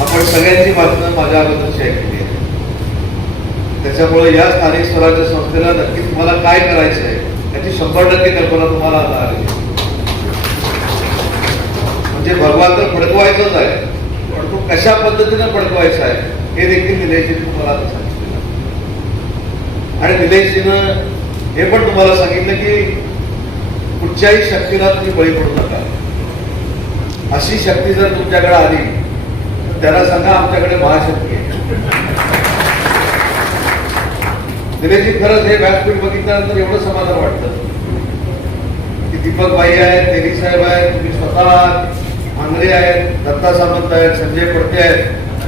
आपण सगळ्यांची बातम्या माझ्या अगोदरची ऐकली आहे त्याच्यामुळे या स्थानिक स्वराज्य संस्थेला नक्की तुम्हाला काय करायचं आहे याची शंभर टक्के कल्पना तुम्हाला आता आली. म्हणजे भगवान तर फडकवायचंच आहे पण तो कशा पद्धतीनं फडकवायचा आहे हे देखील निलेशजीने तुम्हाला आता सांगितलं. आणि निलेशजीनं हे पण तुम्हाला सांगितलं की कुठच्याही शक्तीला तुम्ही बळी पडू नका. अशी शक्ती जर तुमच्याकडे आली त्याला सांगा आमच्याकडे महाशक्ती आहे. दिलेजी खरंच हे व्यासपीठ बघितल्यानंतर एवढं समाधान वाटतं. की दीपक बाई आहेत तेली साहेब आहेत तुम्ही स्वतः आहात, आंग्रे आहेत दत्ता सामंत आहेत संजय पडते आहेत.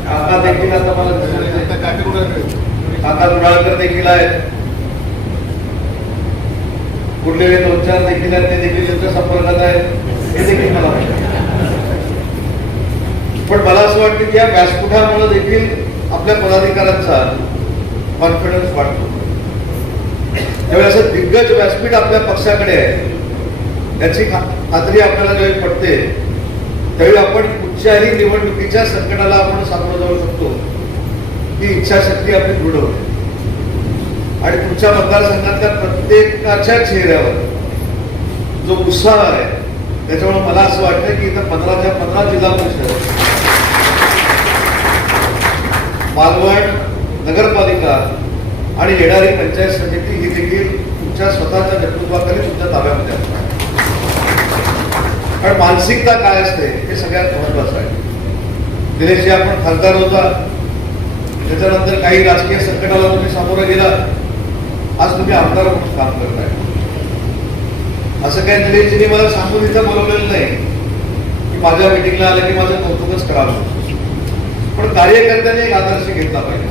काका देखील आता मला. काका दुडाळकर देखील आहेत. उरलेले दोन चार देखील आहेत ते देखील त्यांच्या संपर्कात आहेत. हे देखील मला आहे. पण मला असं वाटतं की या व्यासपीठामुळे देखील आपल्या पदाधिकाऱ्यांचा कॉन्फिडन्स वाढतो. त्यावेळी असं दिग्गज व्यासपीठ आपल्या पक्षाकडे आहे. याची खा- खात्री आपल्याला ज्यावेळी पडते त्यावेळी आपण कुठच्याही निवडणुकीच्या संकटाला आपण सामोरं जाऊ शकतो. ही इच्छाशक्ती आपली दृढ होते. आणि तुमच्या मतदारसंघातल्या प्रत्येकाच्या चेहऱ्यावर जो उत्साह आहे त्याच्यामुळे मला असं वाटतं की इथं पंधराच्या पंधरा जिल्हा परिषद मालवण नगरपालिका आणि येणारी पंचायत समिती ही देखील तुमच्या स्वतःच्या नेतृत्वाखाली तुमच्या ताब्यामध्ये असणार कारण मानसिकता काय असते हे सगळ्यात महत्वाचं आहे. दिनेशजी आपण खासदार होता. त्याच्यानंतर काही राजकीय संकटाला तुम्ही सामोरं गेला आज तुम्ही आमदार म्हणून काम करताय. असं काही दिनेशजीने मला सांगून इथं बोलवलेलं नाही. की माझ्या मिटिंगला आलं की माझं कौतुकच करावं. पण कार्यकर्त्यांनी एक आदर्श घेतला पाहिजे.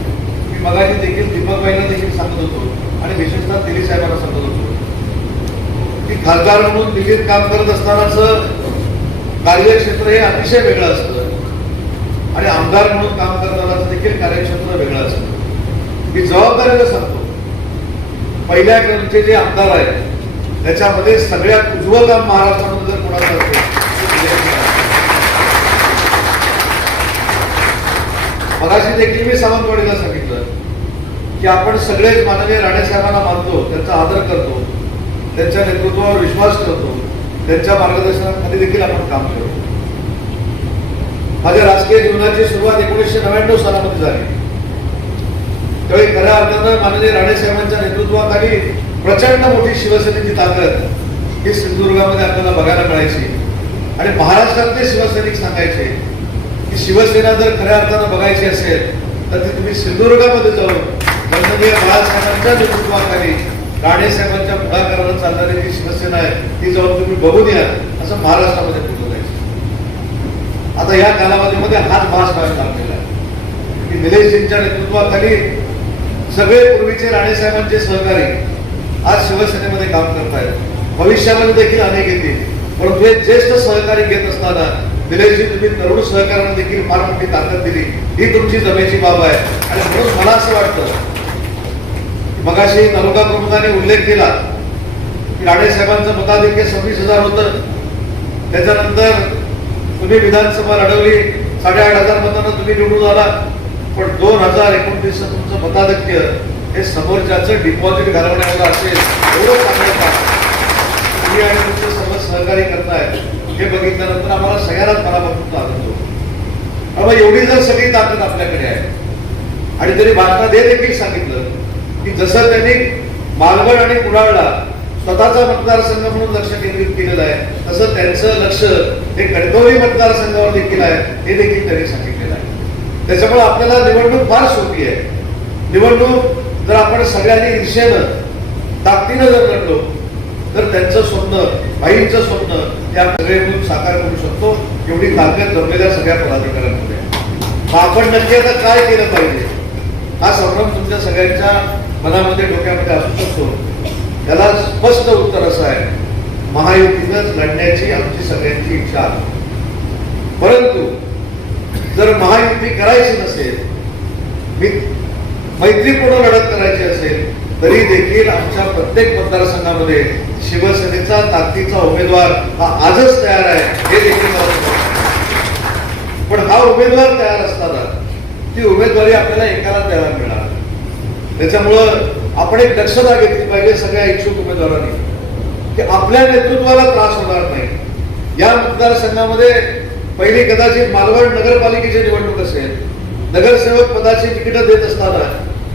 मी मगाशी देखील दीपकबाईंना देखील सांगत होतो आणि विशेषतः दिलीप साहेबांना सांगत होतो. की खासदार म्हणून दिल्लीत काम करत असतानाच कार्यक्षेत्र हे अतिशय वेगळं असतं. आणि आमदार म्हणून काम करतानाचं देखील कार्यक्षेत्र वेगळं असतं. मी जबाबदारीनं सांगतो पहिल्या क्रमचे जे आमदार आहेत त्याच्यामध्ये सगळ्यात उज्ज्वल काम महाराष्ट्रामध्ये जर कोणाचं असेल तर दिलीप साहेब. मगाशी देखील मी सावंतवाडीला सांगितलं की आपण सगळेच माननीय राणेसाहेबांना मानतो त्यांचा आदर करतो त्यांच्या नेतृत्वावर विश्वास करतो त्यांच्या मार्गदर्शनाखाली देखील आपण काम करतो माझ्या राजकीय जीवनाची सुरुवात एकोणीसशे नव्याण्णव सालामध्ये झाली. त्यावेळी खऱ्या अर्थानं माननीय राणेसाहेबांच्या नेतृत्वाखाली प्रचंड मोठी शिवसेनेची ताकद ही सिंधुदुर्गामध्ये आपल्याला बघायला मिळायची आणि महाराष्ट्रातले शिवसैनिक सांगायचे शिवसेना जर खऱ्या अर्थानं बघायची असेल तर ती तुम्ही सिंधुदुर्गामध्ये जाऊन माननीय बाळासाहेबांच्या नेतृत्वाखाली राणेसाहेबांच्या पुढाकारानं चालणारी जी शिवसेना आहे ती जाऊन तुम्ही बघून या असं महाराष्ट्रामध्ये बोलायचं आता या कालावधीमध्ये हाच मास व्हायला लागलेला आहे. की निलेशजींच्या नेतृत्वाखाली सगळे पूर्वीचे राणेसाहेबांचे सहकारी आज शिवसेनेमध्ये काम करतायत. भविष्यामध्ये देखील अनेक येतील. परंतु हे ज्येष्ठ सहकारी घेत असताना निलेशजी तुम्ही तरुण सहकार्याने देखील फार मोठी ताकद दिली. ही तुमची जमेची बाब आहे. आणि म्हणून मला असं वाटतं मगाशी तालुका प्रमुखाने उल्लेख केला की राणेसाहेबांचं मताधिक्य सव्वीस हजार होतं. त्याच्यानंतर तुम्ही विधानसभा लढवली साडेआठ हजार मतांना तुम्ही निवडून आला. पण दोन हजार एकोणतीस तुमचं मताधिक्य हे समोरच्याचं डिपॉझिट घालवण्याचं असेल एवढं चांगलं तुम्ही आणि तुमचे सर्व सहकारी करताय. हे बघितल्यानंतर आम्हाला सगळ्यांना मनापासून आनंद होतो. त्यामुळे एवढी जर सगळी ताकद आपल्याकडे आहे. आणि तरी भारतात हे देखील सांगितलं की जसं त्यांनी मालवण आणि कुडाळला स्वतःचा मतदारसंघ म्हणून लक्ष केंद्रित केलेलं आहे तसं त्यांचं लक्ष हे कणकवली मतदारसंघावर देखील आहे हे देखील त्यांनी सांगितलेलं आहे. त्याच्यामुळे आपल्याला निवडणूक फार सोपी आहे. निवडणूक जर आपण सगळ्यांनी ईर्षेनं ताकदीनं जर लढलो तर त्यांचं स्वप्न बाईंचं स्वप्न त्या आपण साकार करू शकतो. एवढी ताकद जमलेल्या सगळ्या पदाधिकाऱ्यांमध्ये आपण नक्की आता काय केलं पाहिजे? हा संभ्रम तुमच्या सगळ्यांच्या मनामध्ये डोक्यामध्ये असू शकतो. त्याला स्पष्ट उत्तर असं आहे. महायुतीतच लढण्याची आमची सगळ्यांची इच्छा आहे. परंतु जर महायुती करायची नसेल मी मैत्रीपूर्ण लढत करायची असेल तरी देखील आमच्या प्रत्येक मतदारसंघामध्ये शिवसेनेचा ताकदीचा उमेदवार हा आजच तयार आहे हे देखील पण हा उमेदवार तयार असताना ती उमेदवारी आपल्याला एकाला द्यायला मिळणार त्याच्यामुळं आपण एक दक्षता घेतली पाहिजे सगळ्या इच्छुक उमेदवारांनी की आपल्या नेतृत्वाला त्रास होणार नाही. या मतदारसंघामध्ये पहिली कदाचित मालवण नगरपालिकेची निवडणूक असेल नगरसेवक पदाची तिकीट देत असताना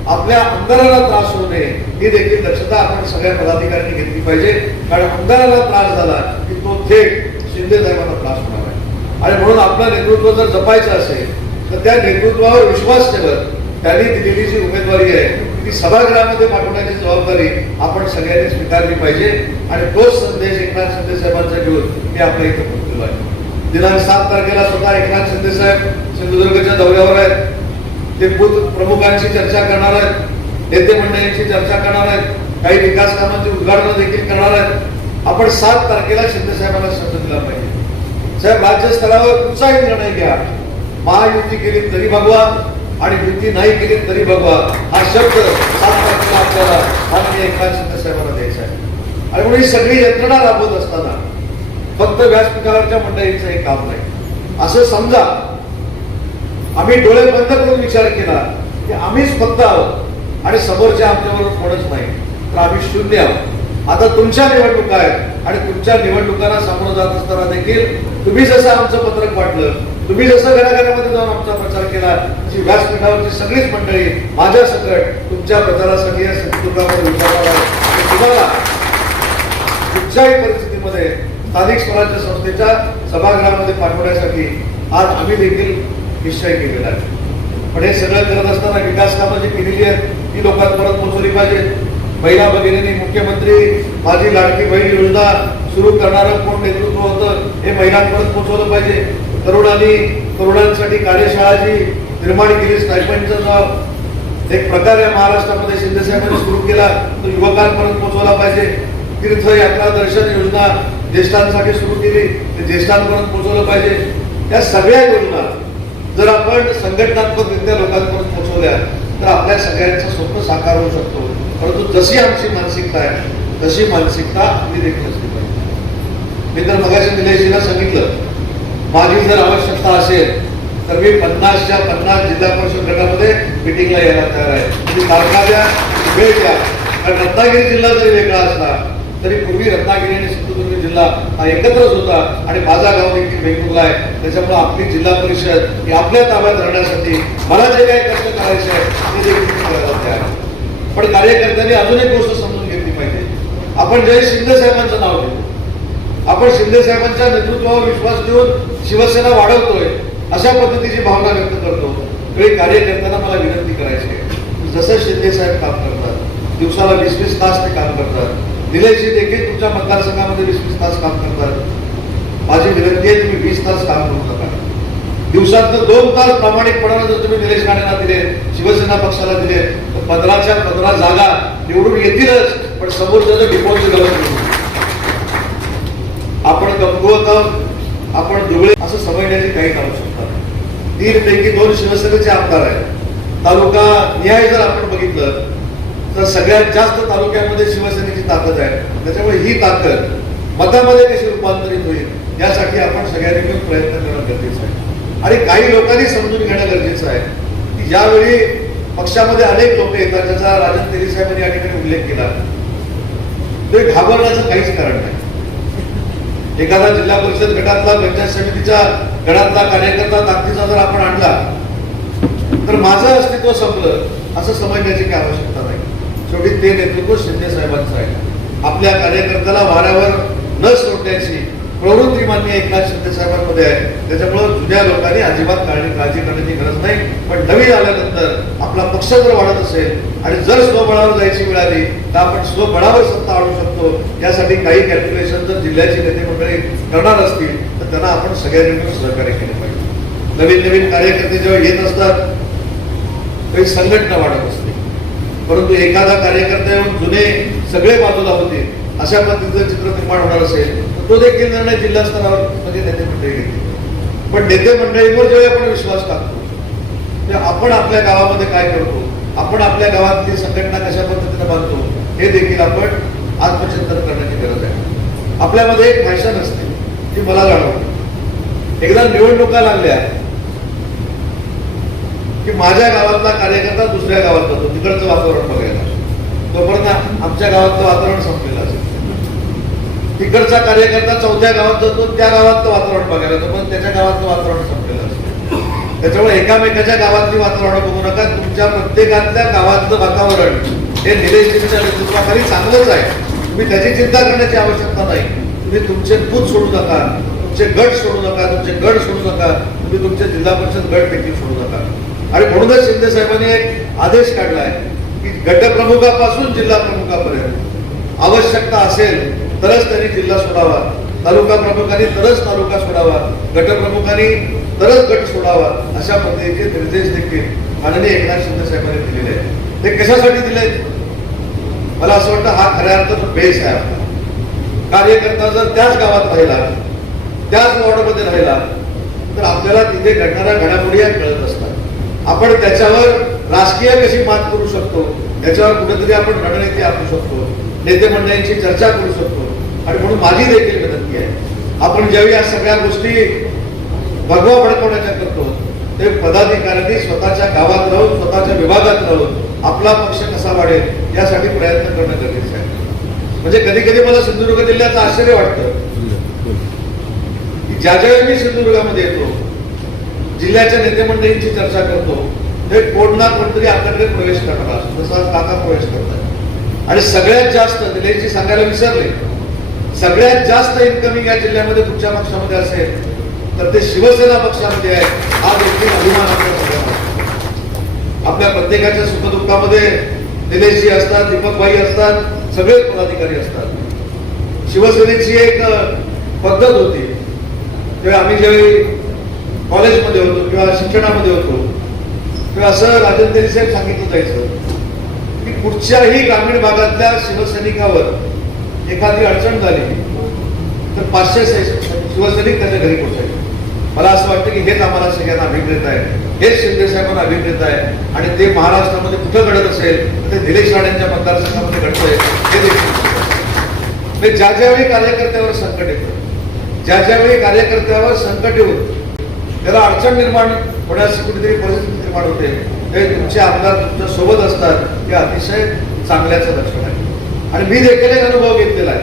आपल्या आमदाराला त्रास होऊ नये ही देखील दक्षता आपण सगळ्या पदाधिकाऱ्यांनी घेतली पाहिजे. कारण अंगाराला त्रास झाला की तो थेट शिंदे साहेबांना त्रास होणार आहे. आणि म्हणून आपलं नेतृत्व जर जपायचं असेल तर त्या नेतृत्वावर विश्वास ठेवत त्यांनी दिलेली जी उमेदवारी आहे ती सभागृहामध्ये पाठवण्याची जबाबदारी आपण सगळ्यांनी स्वीकारली पाहिजे. आणि तोच संदेश एकनाथ शिंदे साहेबांचा घेऊन मी आपल्या इथं पोहोचलेलो आहे. दिनांक सात तारखेला स्वतः एकनाथ शिंदे साहेब सिंधुदुर्गच्या दौऱ्यावर आहेत. ते बुद्ध प्रमुखांशी चर्चा करणार आहेत नेते मंडळींची चर्चा करणार आहेत काही विकास कामांची उद्घाटन देखील करणार आहेत. आपण सात तारखेला शिंदे साहेबांना शब्द दिला पाहिजे. साहेब राज्यस्तरावर कुठचाही निर्णय घ्या. महायुती केली तरी भगवा आणि युती नाही केली तरी भगवा. हा शब्द सात तारखेला आपल्याला माननीय एकनाथ शिंदे साहेबांना द्यायचा आहे. आणि म्हणून ही सगळी यंत्रणा राबवत असताना फक्त व्यासपीठावरच्या मंडळींचं हे काम नाही. असं समजा आम्ही डोळे बंद करून विचार केला की आम्हीच फक्त आहोत आणि समोरच्या आमच्याबरोबर कोणच नाही. तर आम्ही शून्य आहोत. आता तुमच्या निवडणुका आहेत आणि तुमच्या निवडणुकांना सामोरं जात असताना देखील तुम्ही जसं आमचं पत्रक वाटलं तुम्ही जसं घराघरामध्ये जाऊन आमचा प्रचार केला तशी व्यासपीठावरची सगळीच मंडळी माझ्या सकट तुमच्या प्रचारासाठी या सिंधुदुर्गामध्ये विचारणार आणि तुम्हाला कुठच्याही परिस्थितीमध्ये स्थानिक स्वराज्य संस्थेच्या सभागृहामध्ये पाठवण्यासाठी आज आम्ही देखील निश्चय केलेला आहे. पण हे सगळं करत असताना विकास कामं जी केलेली आहेत ती लोकांपर्यंत पोहोचवली पाहिजे. महिला भगिनींनी मुख्यमंत्री माझी लाडकी बहीण योजना सुरू करणारं कोण नेतृत्व होतं हे महिलांपर्यंत पोहोचवलं पाहिजे. तरुणांनी तरुणांसाठी कार्यशाळा जी निर्माण केली स्टायपंडचा जो एक प्रकार या महाराष्ट्रामध्ये शिंदेसाहेबांनी सुरू केला तो युवकांपर्यंत पोहोचवला पाहिजे. तीर्थयात्रा दर्शन योजना ज्येष्ठांसाठी सुरू केली ते ज्येष्ठांपर्यंत पोहोचवलं पाहिजे. या सगळ्या योजना जर आपण संघटनात्मकरित्या लोकांपर्यंत पोहोचवल्या तर आपल्या सगळ्यांचं स्वप्न साकार होऊ शकतो. परंतु जशी आमची मानसिकता आहे तशी मानसिकता आपली देखील असली पाहिजे. मी तर मगाशी निलेशजीला सांगितलं माझी जर आवश्यकता असेल तर मी पन्नासच्या पन्नास जिल्हा परिषद गटामध्ये मिटिंगला यायला तयार आहे. तुम्ही तारखा द्या वेळ द्या कारण रत्नागिरी जिल्हा जरी वेगळा असला तरी पूर्वी रत्नागिरी आणि सिंधुदुर्ग जिल्हा हा एकत्रच होता आणि माझा गाव देखील वेगवेगळा आहे. त्याच्यामुळे आपली जिल्हा परिषद ही आपल्या ताब्यात राहण्यासाठी मला जे काही कष्ट करायचे आहे ते देखील पण कार्यकर्त्यांनी अजून एक गोष्ट समजून घेतली पाहिजे. आपण जय शिंदे साहेबांचं नाव घेतो. आपण शिंदे साहेबांच्या नेतृत्वावर विश्वास देऊन शिवसेना वाढवतोय अशा पद्धतीची भावना व्यक्त करतो. वेळी कार्यकर्त्यांना मला विनंती करायची आहे. जसं शिंदे साहेब काम करतात दिवसाला वीस वीस तास ते काम करतात निलेशजी देखील तुमच्या मतदारसंघामध्ये वीस वीस तास काम करतात. माझी विनंती आहे तुम्ही वीस तास काम करू नका. दिवसातनं दोन तास प्रामाणिकपणाने जर तुम्ही निलेश राणेला दिले शिवसेना पक्षाला दिले तर पंधराच्या पंधरा जागा निवडून येतीलच पण समोर त्याचं डिपॉझिट गरज आपण कमकुवत आहोत आपण दुबळे असं समजण्याची काही काढू शकता तीन पैकी दोन शिवसेनेचे आमदार आहेत. तालुका निहाय जर आपण बघितलं तर सगळ्यात जास्त तालुक्यामध्ये शिवसेनेची ताकद आहे. त्याच्यामुळे ही ताकद मतामध्ये कशी रूपांतरित होईल यासाठी आपण सगळ्यांनी मिळून प्रयत्न करणं गरजेचं आहे. आणि काही लोकांनी समजून घेणं गरजेचं आहे की ज्यावेळी पक्षामध्ये अनेक लोक येतात ज्याचा राजन तेली साहेबांनी या ठिकाणी उल्लेख केला ते घाबरण्याचं काहीच कारण नाही. एखादा जिल्हा परिषद गटातला पंचायत समितीच्या गटातला कार्यकर्ता ताकदीचा जर आपण आणला तर माझं अस्तित्व संपलं असं समजण्याची काय आवश्यकता शेवटी ते नेतृत्व शिंदे साहेबांचं आहे. आपल्या कार्यकर्त्याला वाऱ्यावर न सोडण्याची प्रवृत्ती मान्य एकनाथ शिंदे साहेबांमध्ये आहे. त्याच्यामुळं जुन्या लोकांनी अजिबात काळजी काळजी करण्याची गरज नाही. पण नवीन आल्यानंतर आपला पक्ष जर वाढत असेल आणि जर स्वबळावर जायची वेळ आली तर आपण स्वबळावर सत्ता आणू शकतो. यासाठी काही कॅल्क्युलेशन जर जिल्ह्याची नेते मंडळी करणार असतील तर त्यांना आपण सगळ्यांनी मिळून सहकार्य केले पाहिजे. नवीन नवीन कार्यकर्ते जेव्हा येत असतात काही संघटना वाढत असते. परंतु एखादा कार्यकर्ता येऊन जुने सगळे बाजूला होते अशा पद्धतीचं चित्र निर्माण होणार असेल तर तो देखील निर्णय जिल्हा स्तरावर म्हणजे नेते मंडळी घेते पण नेते मंडळीवर जेव्हा आपण विश्वास टाकतो ते आपण आपल्या गावामध्ये काय करतो आपण आपल्या गावातली संघटना कशा पद्धतीने बांधतो हे देखील आपण आत्मचिंतन करण्याची गरज आहे. आपल्यामध्ये एक भाषा नसते ती मला जाणवते. एकदा निवडणुका लागल्या की माझ्या गावातला कार्यकर्ता दुसऱ्या गावात जातो तिकडचं वातावरण बघायला. तोपर्यंत आमच्या गावातलं वातावरण संपलेलं असेल. तिकडचा कार्यकर्ता चौथ्या गावात जातो त्या गावातलं वातावरण बघायला जातो पण त्याच्या गावातलं वातावरण संपलेलं असेल. त्याच्यामुळे एकामेकाच्या गावातली वातावरण बघू नका तुमच्या प्रत्येकातल्या गावातलं वातावरण हे निलेशजींच्या नेतृत्वाखाली चांगलंच आहे. तुम्ही त्याची चिंता करण्याची आवश्यकता नाही. तुम्ही तुमचे बूथ सोडू नका तुमचे गट सोडू नका तुमचे गट सोडू नका तुम्ही तुमचे जिल्हा परिषद गट देखील सोडू नका. आणि म्हणूनच शिंदे साहेबांनी एक आदेश काढलाय की गटप्रमुखापासून जिल्हा प्रमुखापर्यंत आवश्यकता असेल तरच त्यांनी जिल्हा सोडावा तालुका प्रमुखांनी तरच तालुका सोडावा गटप्रमुखांनी तरच गट सोडावा अशा पद्धतीचे निर्देश देखील माननीय एकनाथ शिंदे साहेबांनी दिलेले आहेत. ते कशासाठी दिले मला असं वाटतं हा खऱ्या अर्थाचा बेस आहे आपला. कार्यकर्ता जर त्याच गावात राहिला त्याच वॉर्डमध्ये राहिला तर आपल्याला तिथे घडणाऱ्या घडामोडी या कळत असतात. आपण त्याच्यावर राजकीय कशी मात करू शकतो? त्याच्यावर कुठेतरी आपण रणनीती आखू शकतो. नेते मंडळींची चर्चा करू शकतो. आणि म्हणून माझी देखील विनंती आहे. आपण ज्यावेळी या सगळ्या गोष्टी भगवा भडकवण्याच्या करतो ते पदाधिकाऱ्यांनी स्वतःच्या गावात राहून स्वतःच्या विभागात राहून आपला पक्ष कसा वाढेल यासाठी प्रयत्न करणं गरजेचं आहे. म्हणजे कधी कधी मला सिंधुदुर्ग जिल्ह्याचं आश्चर्य वाटतं. ज्या ज्यावेळी मी सिंधुदुर्गामध्ये येतो जिल्ह्याच्या नेते मंडळींची चर्चा करतो. ते कोण कोणतरी आपल्याकडे प्रवेश करणार असतो जसा काका प्रवेश करतात आणि सगळ्यात जास्त दिलेशजी सांगायला विसरले. सगळ्यात जास्त इन्कमिंग या जिल्ह्यामध्ये कुठच्या पक्षामध्ये असेल तर ते शिवसेना पक्षामध्ये आहे. हा देखील अभिमान आपल्या आपल्या प्रत्येकाच्या सुखदुःखामध्ये निलेशजी असतात दीपकभाई असतात सगळेच पदाधिकारी असतात. शिवसेनेची एक पद्धत होती. तेव्हा आम्ही ज्यावेळी कॉलेजमध्ये होतो किंवा शिक्षणामध्ये होतो किंवा असं राजेंद्र साहेब सांगितलं जायचं की कुठच्याही ग्रामीण भागातल्या शिवसैनिकावर एखादी अडचण झाली तर पाचशे शिवसैनिक त्याच्या घरी पोहोचायचे. मला असं वाटतं की हेच आम्हाला सगळ्यांना अभिप्रेत आहे. हेच शिंदे साहेबांना अभिप्रेत आहे. आणि ते महाराष्ट्रामध्ये कुठं घडत असेल तर ते निलेश राणेंच्या मतदारसंघामध्ये घडतंय हे देखील म्हणजे ज्या ज्यावेळी कार्यकर्त्यावर संकट येतं ज्या ज्यावेळी कार्यकर्त्यावर संकट येऊन त्याला अडचण निर्माण होण्यास कुठेतरी परिस्थिती निर्माण होते. ते तुमचे आमदार तुमच्यासोबत असतात हे अतिशय चांगल्याचं लक्षण आहे. आणि मी देखील एक अनुभव घेतलेला आहे.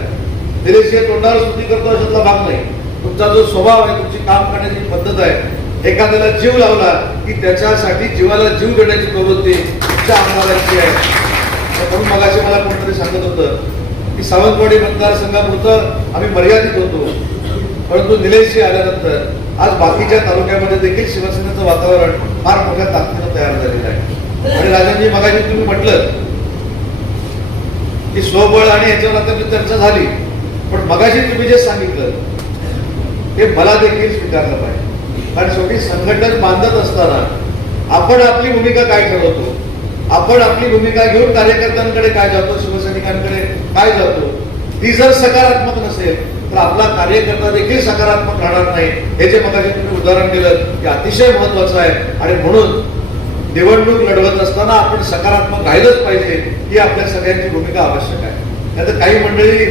दिलेश हे तोंडावर स्तुती करतो अशातला भाग नाही. तुमचा जो स्वभाव आहे तुमची काम करण्याची पद्धत आहे एखाद्याला जीव लावला की त्याच्यासाठी जीवाला जीव देण्याची प्रवृत्ती तुमच्या आमदारांची आहे. तर म्हणून मगाशी मला कोणतरी सांगत होतं की सावंतवाडी मतदारसंघापुरतं आम्ही मर्यादित होतो. परंतु निलेशजी आल्यानंतर आज बाकीच्या तालुक्यामध्ये देखील शिवसेनेचं वातावरण फार मोठ्या ताकदीनं तयार झालेलं आहे. आणि राजांनी मगाशी तुम्ही म्हटलं की स्वबळ आणि याच्यावर आता चर्चा झाली. पण मगाशी तुम्ही जे सांगितलं ते मला देखील स्वीकारलं पाहिजे. कारण शेवटी संघटन बांधत असताना आपण आपली भूमिका काय ठरवतो? आपण आपली भूमिका घेऊन कार्यकर्त्यांकडे काय जातो? शिवसैनिकांकडे काय जातो? ती जर सकारात्मक नसेल तर आपला कार्यकर्ता देखील सकारात्मक राहणार नाही. हे जे मग तुम्ही उदाहरण दिलं ते अतिशय महत्वाचं आहे. आणि म्हणून निवडणूक लढवत असताना आपण सकारात्मक राहिलंच पाहिजे ही आपल्या सगळ्यांची भूमिका आवश्यक आहे. त्यात काही मंडळी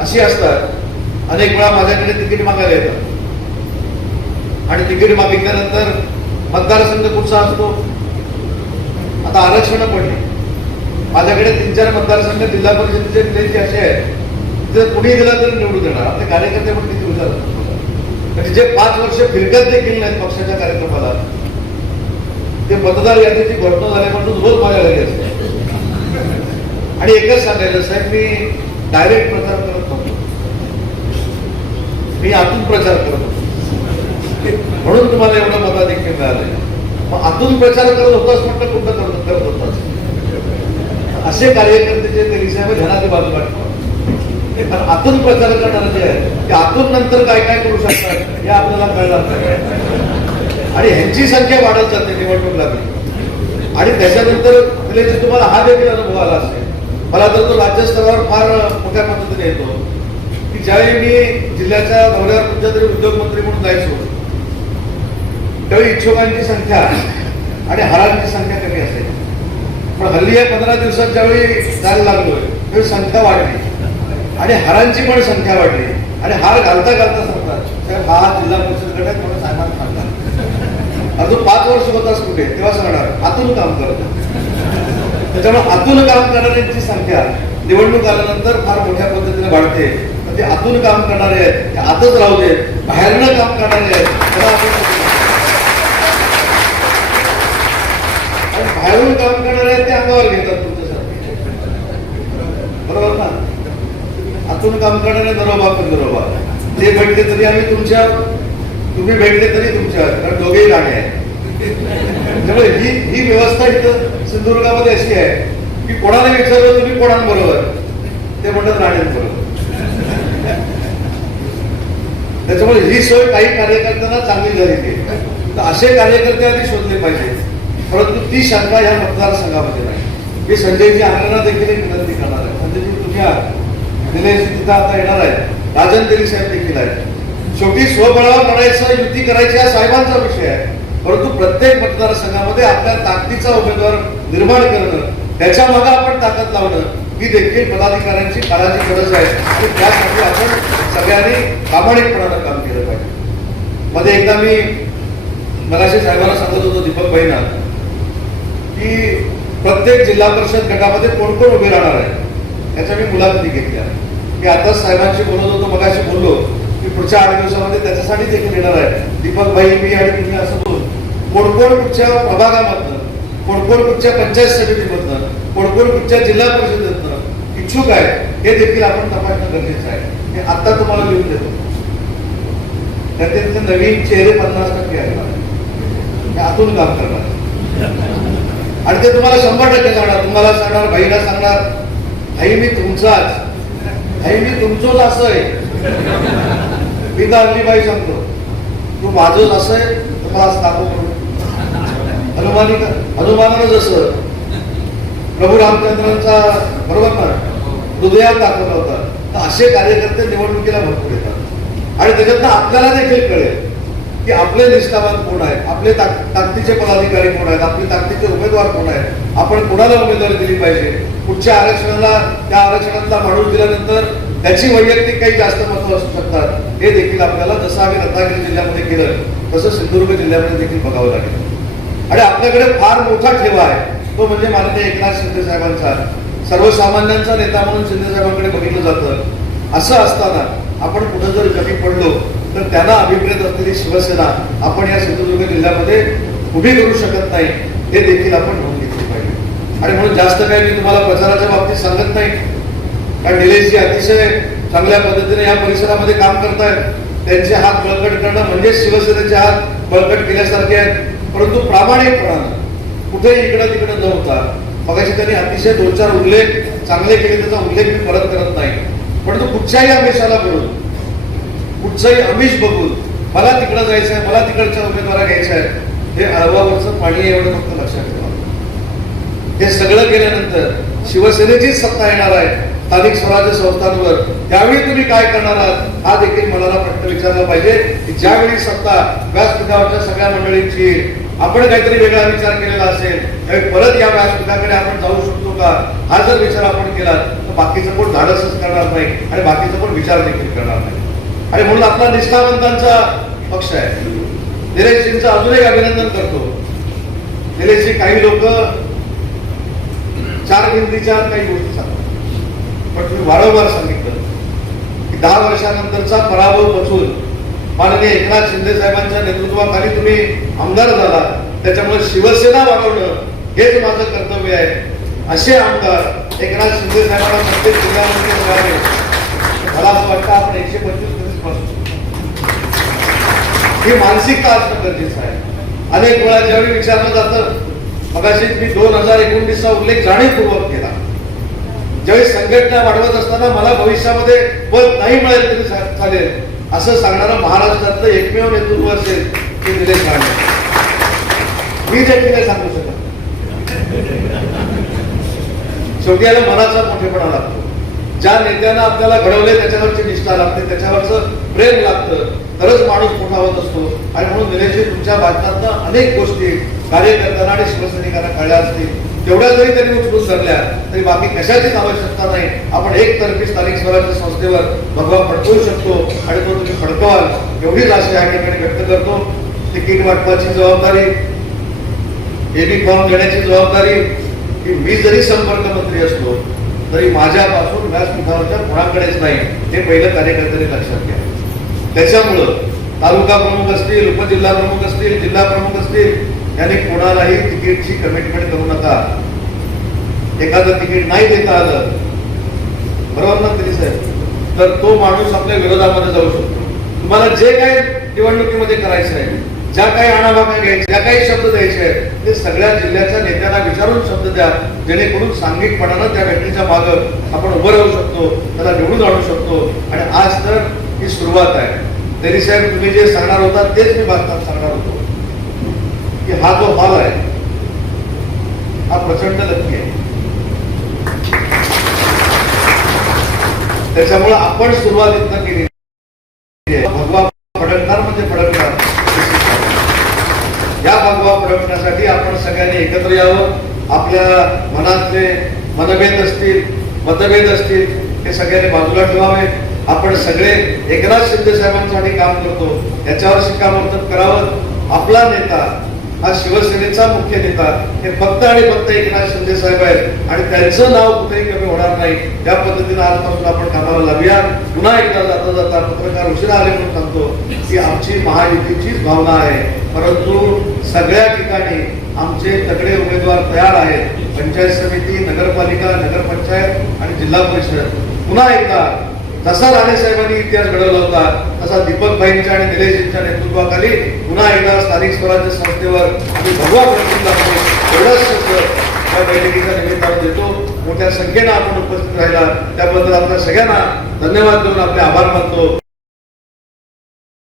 अशी असतात अनेक वेळा माझ्याकडे तिकीट मागायला येतात. आणि तिकीट मागितल्यानंतर मतदारसंघ कुठचा असतो. आता आरक्षण पडली. माझ्याकडे तीन चार मतदारसंघ जिल्हा परिषदेचे असे आहेत जर कुणी दिला तर निवडून देणार आपले कार्यकर्ते पण किती हुशार म्हणजे जे पाच वर्ष फिरकत देखील नाहीत पक्षाच्या कार्यक्रमाला ते मतदार यादीची घटना झाल्यापासून रोज माझ्या घरी असते आणि एकच सांगायचं साहेब मी डायरेक्ट प्रचार करत नव्हतो. मी आतून प्रचार करत होतो. म्हणून तुम्हाला एवढं मताधिक्य मिळालंय. मग आतून प्रचार करत होताच म्हटलं कुठं करत होताच असे कार्यकर्ते जे ते रिसाहेब धनाची बाजू काढतात हे आतून प्रचार करणारे जे आहेत ते आतून नंतर काय काय करू शकतात हे आपल्याला कळणार नाही. आणि ह्यांची संख्या वाढत जाते निवडणूक लागली आणि त्याच्यानंतर तुम्हाला हा देखील अनुभव आला असेल. मला तर तो राज्यस्तरावर फार मोठ्या पद्धतीने येतो. की ज्यावेळी मी जिल्ह्याच्या दौऱ्यावर कुठच्या तरी उद्योगमंत्री म्हणून जायचो त्यावेळी इच्छुकांची संख्या आणि हारांची संख्या कमी असायची. पण हल्ली या पंधरा दिवसात ज्यावेळी जायला लागलोय त्यावेळी संख्या वाढली. आणि हारांची पण संख्या वाढली. आणि हार घालता घालता सांगतात साहेब हा जिल्हा परिषद गट आहे थोडं साहेबांना सांगतात. अजून पाच वर्ष होतास कुठे? तेव्हा सांगणार आतून काम करत. त्याच्यामुळे आतून काम करणाऱ्यांची संख्या निवडणूक आल्यानंतर फार मोठ्या पद्धतीने वाढते. ते आतून काम करणारे आहेत ते आतच राहू देत बाहेरनं काम करणारे आहेत त्याला आपण बाहेरून काम करणारे आहेत ते अंगावर घेतात तुमच्यासारखे. बरोबर ना? आतून काम करणारे नरोबा पण नरोबा ते भेटले तरी आम्ही तुमच्या तुम्ही भेटले तरी तुमच्या कारण दोघेही गाणे आहेत. त्यामुळे ही ही व्यवस्था इथं सिंधुदुर्गामध्ये अशी आहे की कोणाला विचारलं तुम्ही कोणाबरोबर. ते म्हणतात राणेंबरोबर. त्याच्यामुळे ही सोय काही कार्यकर्त्यांना चांगली झालेली आहे तर असे कार्यकर्ते आधी शोधले पाहिजे. परंतु ती शंका ह्या मतदारसंघामध्ये नाही. मी संजयजी आंगणा देखील एक विनंती करणार आहे. संजयजी तुम्ही दिनेश तिथं आता येणार आहे राजन दिली साहेब देखील आहेत. शेवटी स्वबळावर लढायचं युती करायची हा साहेबांचा विषय आहे. परंतु प्रत्येक मतदारसंघामध्ये आपल्या ताकदीचा उमेदवार निर्माण करणं त्याच्यामागे आपण ताकद लावणं ही देखील पदाधिकाऱ्यांची काळाची गरज आहे. आणि त्यासाठी आपण सगळ्यांनी प्रामाणिकपणानं काम केलं पाहिजे. मध्ये एकदा मी मगाशी साहेबांना सांगत होतो दीपक भाईना की प्रत्येक जिल्हा परिषद गटामध्ये कोण कोण उभे राहणार आहे? याच्या मी मुलाखती घेतल्या मी आताच साहेबांशी बोलत होतो मगाशी बोललो. की पुढच्या आठ दिवसामध्ये त्याच्यासाठी देखील येणार आहे. दीपक भाई मी आणि तुम्ही असं बोलून कोण कोण कुठच्या प्रभागामधनं कोण कोण कुठच्या पंचायत समितीमधनं कोण कोण कुठच्या जिल्हा परिषदेतनं इच्छुक आहे हे देखील आपण तपासणं गरजेचं आहे. मी आत्ता तुम्हाला लिहून देतो. त्याचे नवीन चेहरे पन्नास टक्के आहे आतून काम करणार. आणि ते तुम्हाला शंभर टक्के सांगणार तुम्हाला सांगणार भाईला सांगणार आई मी तुमचाच. आई मी तुमचोच असं आहे. मी तर बाई सांगतो. तू माझंच असं आहे तर मला असं दाखव म्हणून. हनुमानी हनुमानानं जसं प्रभू रामचंद्रांचा बरोबर ना? हृदयात दाखवला होता. तर असे कार्यकर्ते निवडणुकीला भरपूर येतात. आणि त्याच्यातनं आपल्याला देखील कळेल की आपले निष्ठावान कोण आहेत? आपले ताक- ताकदीचे पदाधिकारी कोण आहेत? आपले ताकदीचे उमेदवार कोण आहेत? आपण कोणाला उमेदवारी दिली पाहिजे? पुढच्या आरक्षणाला त्या आरक्षणातला माणूस दिल्यानंतर त्याची वैयक्तिक काही जास्त महत्त्व असू शकतात. हे देखील आपल्याला जसं आम्ही रत्नागिरी जिल्ह्यामध्ये केलं तसं सिंधुदुर्ग जिल्ह्यामध्ये देखील बघावं लागेल. आणि आपल्याकडे फार मोठा ठेवा आहे. तो म्हणजे माननीय एकनाथ शिंदे साहेबांचा. सर्वसामान्यांचा नेता म्हणून शिंदे साहेबांकडे बघितलं जातं. असं असताना आपण कुठं जर कमी पडलो तर त्यांना अभिप्रेत असलेली शिवसेना आपण या सिंधुदुर्ग जिल्ह्यामध्ये उभी करू शकत नाही. हे देखील आपण आणि म्हणून जास्त काही मी तुम्हाला प्रचाराच्या बाबतीत सांगत नाही. कारण निलेशजी अतिशय चांगल्या पद्धतीने या परिसरामध्ये काम करतायत. त्यांचे हात बळकट करणं म्हणजे शिवसेनेचे हात बळकट केल्यासारखे आहेत. परंतु प्रामाणिकपणानं कुठेही इकडं तिकडं न होता मगाशी त्यांनी अतिशय दोन चार उल्लेख चांगले केले त्याचा उल्लेख मी परत करत नाही. परंतु कुठच्याही आमिषाला बघून कुठचंही आमिष बघून मला तिकडं जायचं आहे मला तिकडच्या उमेदवारा घ्यायचं आहे हे अळवावरचं पाणी एवढं फक्त लक्षात ठेवा. हे सगळं केल्यानंतर शिवसेनेचीच सत्ता येणार आहे स्थानिक स्वराज्य संस्थांवर. त्यावेळी तुम्ही काय करणार आहात? हा देखील मनाला प्रश्न विचारला पाहिजे की ज्यावेळी सत्ता व्यासपीठावरच्या सगळ्या मंडळींची आपण काहीतरी वेगळा विचार केलेला असेल त्यावेळी परत या व्यासपीठाकडे आपण जाऊ शकतो का? हा जर विचार आपण केला तर बाकीचं कोण धाडसच करणार नाही आणि बाकीचं कोण विचार देखील करणार नाही. आणि म्हणून आपला निष्ठावंतांचा पक्ष आहे. निलेशजींचं अजून एक अभिनंदन करतो. निलेशजी काही लोक चार भिंतीच्या आत काही गोष्टी सांगतात पण तुम्ही वारंवार सांगितलं. की दहा वर्षानंतरचा पराभव बसून माननीय एकनाथ शिंदे साहेबांच्या नेतृत्वाखाली तुम्ही आमदार झाला. त्याच्यामुळे शिवसेना वाढवणं हेच माझं कर्तव्य आहे. असे आमदार एकनाथ शिंदे साहेबांना प्रत्येक जिल्ह्यामध्ये मिळाले मला असं वाटतं आपण एकशे पंचवीस कधीच पासून ही मानसिकता असणं गरजेचं आहे? अनेक वेळा ज्यावेळी विचारलं जातं कदाचित मी दोन हजार एकोणवीसचा उल्लेख जाणीवपूर्वक केला. ज्यावेळी संघटना वाढवत असताना मला भविष्यामध्ये पद नाही मिळेल तरी चालेल असं सांगणारं महाराष्ट्रातलं एकमेव नेतृत्व असेल ते निलेश राणे. मी देखील हे सांगू शकत शेवटी याला मनाचा मोठेपणा लागतो. ज्या नेत्यांना आपल्याला घडवले त्याच्यावरची निष्ठा लागते त्याच्यावरचं प्रेम लागतं तरच माणूस मोठा होत असतो. आणि म्हणून निलेशजी तुमच्या भाषणातनं अनेक गोष्टी कार्यकर्त्यांना आणि शिवसैनिकांना कळल्या असतील. तेवढ्या जरी त्यांनी उचलून धरल्या तरी बाकी कशाचीच आवश्यकता नाही. आपण एकतर्फी स्थानिक स्वराज्य संस्थेवर भगवा फडकवू शकतो आणि तो तुम्ही फडकवाल. एवढीच आशा या ठिकाणी व्यक्त करतो. तिकीट वाटपाची जबाबदारी एबी फॉर्म देण्याची जबाबदारी की मी जरी संपर्क मंत्री असलो तरी माझ्यापासून व्यासपीठावरच्या कोणाकडेच नाही. हे पहिलं कार्यकर्त्यांनी लक्षात घ्या. त्याच्यामुळं तालुका प्रमुख असतील उपजिल्हा प्रमुख असतील जिल्हा प्रमुख असतील यांनी कोणालाही तिकीटची कमिटमेंट करू नका. एखादं तिकीट नाही देता आलं बरोबर ना तरी साहेब? तर तो माणूस आपल्या विरोधामध्ये जाऊ शकतो. तुम्हाला जे काही निवडणुकीमध्ये करायचं आहे ज्या काही आणाभागा घ्यायच्या ज्या काही शब्द द्यायचे आहेत ते सगळ्या जिल्ह्याच्या नेत्यांना विचारून शब्द द्या. जेणेकरून सांघिकपणानं त्या व्यक्तीच्या मागं आपण उभं राहू शकतो त्याला निवडून आणू शकतो. आणि आज तर ही सुरुवात आहे. तरी साहेब तुम्ही जे सांगणार होता तेच मी बातम्यात सांगणार होतो. की हा जो हॉल आहे हा प्रचंड नक्की आहे. त्याच्यामुळे आपण सुरुवात इथं केली भगवा फडकणार म्हणजे फडकणार या भगवा फडकण्यासाठी आपण सगळ्यांनी एकत्र यावं. आपल्या मनातले मनभेद असतील मतभेद असतील हे सगळ्यांनी बाजूला ठेवावे. आपण सगळे एकनाथ शिंदे साहेबांसाठी काम करतो. याच्यावर शिक्कामोर्तब करावं. आपला नेता हा शिवसेनेचा मुख्य नेता हे फक्त आणि फक्त एकनाथ शिंदे साहेब आहेत. आणि त्यांचं नाव कुठेही कमी होणार नाही. त्या पद्धतीनं आजपासून आपण कामाला लागूया पुन्हा एकदा जाता जाता पत्रकार उशिरा आले म्हणून सांगतो की आमची महायुतीचीच भावना आहे. परंतु सगळ्या ठिकाणी आमचे तगडे उमेदवार तयार आहेत. पंचायत समिती नगरपालिका नगरपंचायत आणि जिल्हा परिषद. पुन्हा एकदा जसा राणे साहेबांनी इतिहास घडवला होता. तसा दीपक भाईंच्या आणि निलेशजींच्या नेतृत्वाखाली पुन्हा एकदा स्थानिक स्वराज्य संस्थेवर आम्ही भगवा प्रसिद्ध लागतो एवढंच शब्द या बैठकीच्या निमित्तानं देतो. मोठ्या संख्येनं आपण उपस्थित राहिला त्याबद्दल आपल्या सगळ्यांना धन्यवाद देऊन आपले आभार मानतो.